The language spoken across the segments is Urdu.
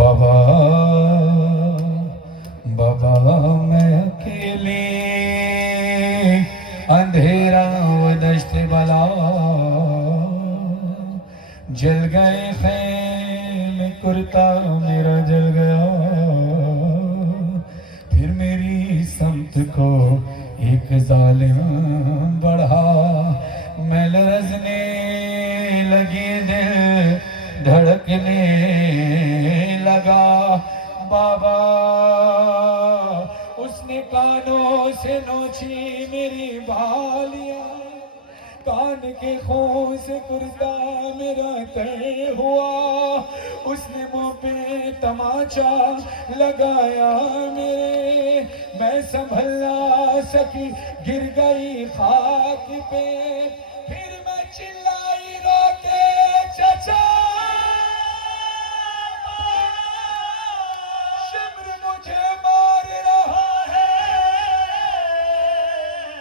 بابا بابا میں اکیلی اندھیرا و دشت بلا جل گئے خیم کرتا میرا جل گیا پھر میری سمت کو ایک ظالم بڑھا میں لرزنے لگی دل دھڑکنے لگا بابا اس نے کانوں سے نوچی میری بالیاں کان کے خون سے کرتا میرا طے ہوا اس نے منہ پہ تماچا لگایا میرے میں سنبھل نہ سکی گر گئی خاک پہ پھر میں چلائی رو کے چچا شمر مجھے مار رہا ہے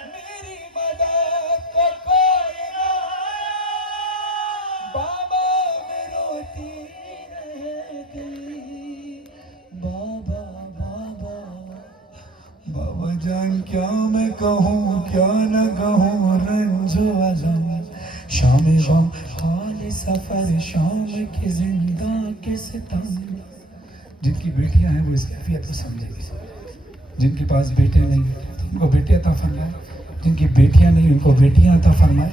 میری مدد کو کوئی نہ بابا میں روتی رہتی بابا بابا بابا جان کیا میں کہوں کیا نہ کہوں رنج و الم شام غم حال سفر شام کے زندہ کے ستم جن کی بیٹیاں ہیں وہ اس کیفیت کو سمجھیں گے جن کے پاس بیٹے نہیں ان کو بیٹے عطا فرمائے جن کی بیٹیاں نہیں ان کو بیٹیاں عطا فرمائے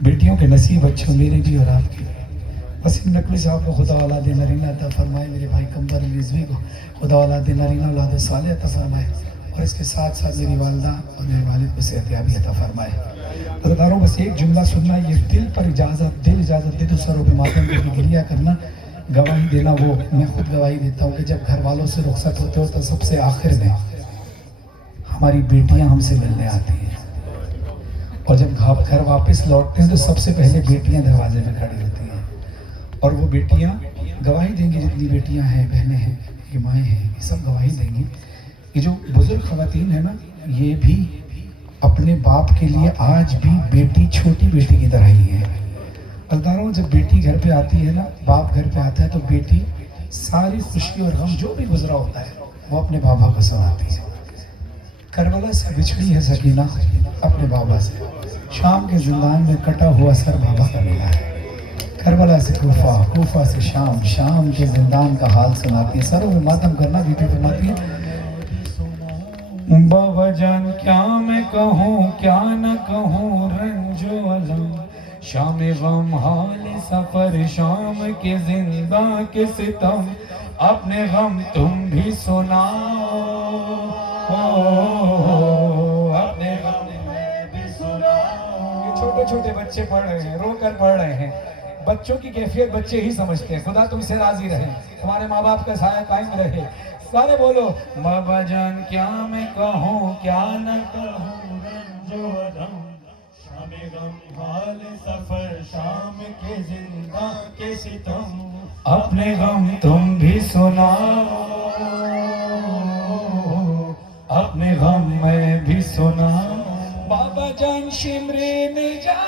بیٹیوں کے نصیب اچھے میرے بھی اور آپ کے وسیم نقوی صاحب کو خدا اولاد نرینہ عطا فرمائے میرے بھائی کمبر علی رضوی کو خدا اولاد نرینہ اولاد صالح عطا فرمائے اور اس کے ساتھ ساتھ میری والدہ اور میرے والد کو صحتیابی عطا فرمائے برادروں بس ایک جملہ سننا یہ دل پر دل اجازت دے تو سروں پہ ماتم پہ گریہ کرنا گواہی دینا وہ میں خود گواہی دیتا ہوں کہ جب گھر والوں سے رخصت ہوتے ہو تو سب سے آخر میں ہماری بیٹیاں ہم سے ملنے آتی ہیں اور جب گھر واپس لوٹتے ہیں تو سب سے پہلے بیٹیاں دروازے پہ کھڑی ہوتی ہیں اور وہ بیٹیاں گواہی دیں گی جتنی بیٹیاں ہیں بہنیں ہیں یہ مائیں ہیں یہ سب گواہی دیں گی یہ جو بزرگ خواتین ہیں نا یہ بھی اپنے باپ کے لیے آج بھی بیٹی چھوٹی بیٹی کی طرح ہی ہے الداروں جب بیٹی گھر پہ آتی ہے نا باپ گھر پہ آتا ہے تو بیٹی ساری خوشی اور غم جو بھی گزرا ہوتا ہے وہ اپنے بابا کو سناتی ہے کربلا سے بچھڑی ہے سکینہ اپنے بابا سے شام کے زندان میں کٹا ہوا سر بابا کا ملا ہے کربلا سے کوفہ کوفہ سے شام شام کے زندان کا حال سناتی ہے سروں میں ماتم کرنا بی بی فرماتی ہے بابا جان کیا میں کہوں کیا نہ کہوں رنج و الم شام غم حال سفر شام کے زندہ کے ستم اپنے غم تم بھی سناؤ اپنے غم میں بھی سناؤ یہ چھوٹے چھوٹے بچے پڑھ رہے ہیں رو کر پڑھ رہے ہیں بچوں کی کیفیت بچے ہی سمجھتے ہیں خدا تم سے راضی رہے تمہارے ماں باپ کا سایہ قائم رہے سارے بولو بابا جان کیا میں کہوں کیا نہ کہوں رنج و الم شام غم حال سفر شام کے زندہ کے ستم اپنے غم تم بھی سناؤ اپنے غم میں بھی سناؤ بابا جان شمری میں جا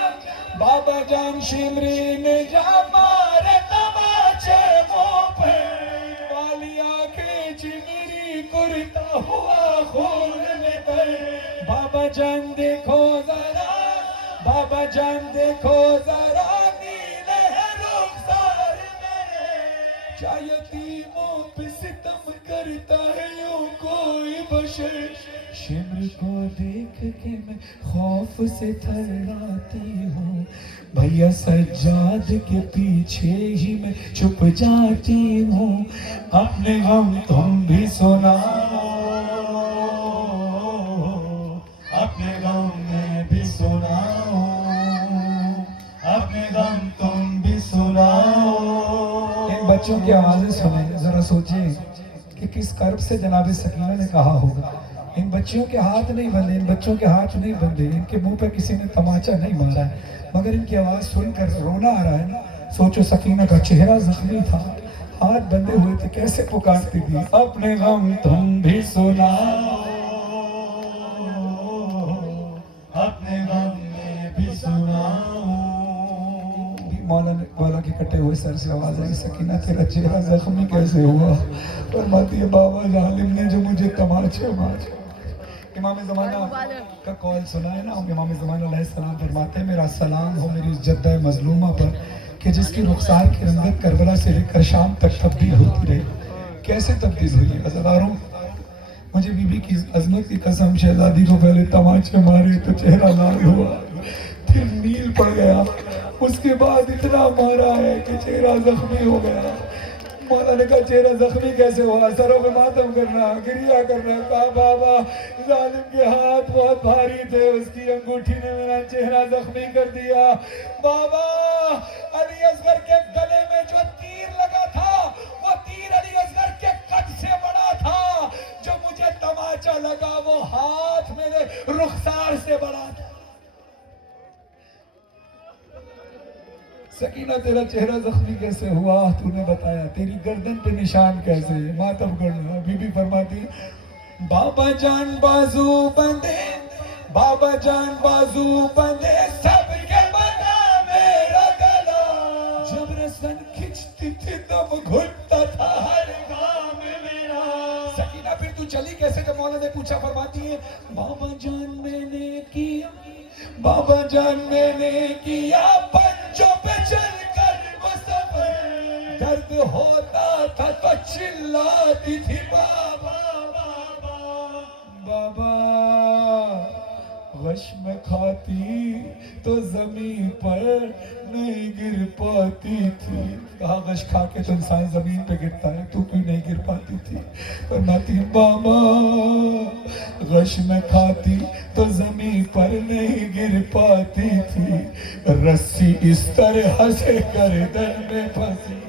بابا جان شمری میں جا مارے تماچے منہ پہ والیا کھینچ میری کرتا ہوا خون میں تر بابا جان دیکھو ذرا بابا جان دیکھو ذرا نیلے رخسار میں کیا یتیموں پہ ستم کرتا ہے یوں کوئی بشر شمر کو دیکھ کے میں خوف سے تھراتی ہوں بھیا سجاد کے پیچھے ہی میں چھپ جاتی ہوں اپنے غم تم بھی سناؤ اپنے غم میں بھی سناؤ اپنے غم تم بھی سناؤ ان بچوں کی آوازیں سنیں ذرا سوچیں کہ کس کرب سے جناب سکینہ نے کہا ہوگا ان بچیوں کے ہاتھ نہیں بندھے ان بچوں کے ہاتھ نہیں بندھے ان کے منہ پہ کسی نے تماچا نہیں مارا ہے مگر ان کی آواز سن کر رونا آ رہا ہے نا سوچو سکینہ کا چہرہ زخمی تھا ہاتھ بندھے ہوئے تھے کیسے پکارتی تھی اپنے غم تم بھی سناؤ اپنے غم میں بھی سناؤ مولا کے کٹے روتے ہوئے سر سے آواز آئی سکینہ تیرا چہرہ زخمی کیسے ہوا؟ فرماتی ہے بابا ظالم نے جو مجھے تماچے مارے. امام زمانہ کا قول سنا ہے نا, امام زمانہ علیہ السلام فرماتے ہیں میرا سلام ہو میری اس جدہ مظلومہ پر کہ جس کی رخسار کی رنگت کربلا سے لے کر شام تک تبدیل ہوتی رہی. کیسے تبدیل ہوئی عزیزانو؟ مجھے بی بی کی عظمت کی قسم, شہزادی کو پہلے تماچے مارے تو چہرہ لال ہوا, پھر نیل پڑ گیا, اس کے بعد اتنا مارا ہے کہ چہرہ زخمی ہو گیا. مولا نے کہا چہرہ زخمی کیسے ہوا؟ سروں میں ماتم کرنا, گریہ کرنا. کہا بابا ظالم کے ہاتھ بہت بھاری تھے, اس کی انگوٹھی نے میرا چہرہ زخمی کر دیا. بابا علی اصغر کے گلے میں جو تیر لگا تھا وہ تیر علی اصغر کے قد سے بڑا تھا, جو مجھے تماچا لگا وہ ہاتھ میرے رخسار سے بڑا تھا. سکینہ تیرا چہرہ زخمی کیسے ہوا؟ تو نے بتایا. تیری گردن پہ نشان کیسے؟ ماتم کرنا. بی بی فرماتی بابا جان بازو بندے, بابا جان بازو بندے, سب کے بنا میرا گلا, جب رسن کھچتی تھی دم گھٹتا تھا ہر گام میرا. سکینہ پھر تو چلی کیسے؟ جب مولا نے پوچھا فرماتی ہے بابا جان میں نے کیا, بابا جان میں نے کیا پنجوں پہ چل کر مسافر, درد ہوتا تھا تو چلاتی تھی بابا بابا بابا. غش میں کھاتی تو زمین پر نہیں گر پاتی تھی. کہا غش کھا کے تو انسان زمین پہ گرتا ہے, تو کیوں نہیں گر پاتی تھی؟ فرماتی بابا غش میں کھاتی تو زمین پر نہیں گر پاتی تھی, رسی اس طرح سے گردن میں پھنسی.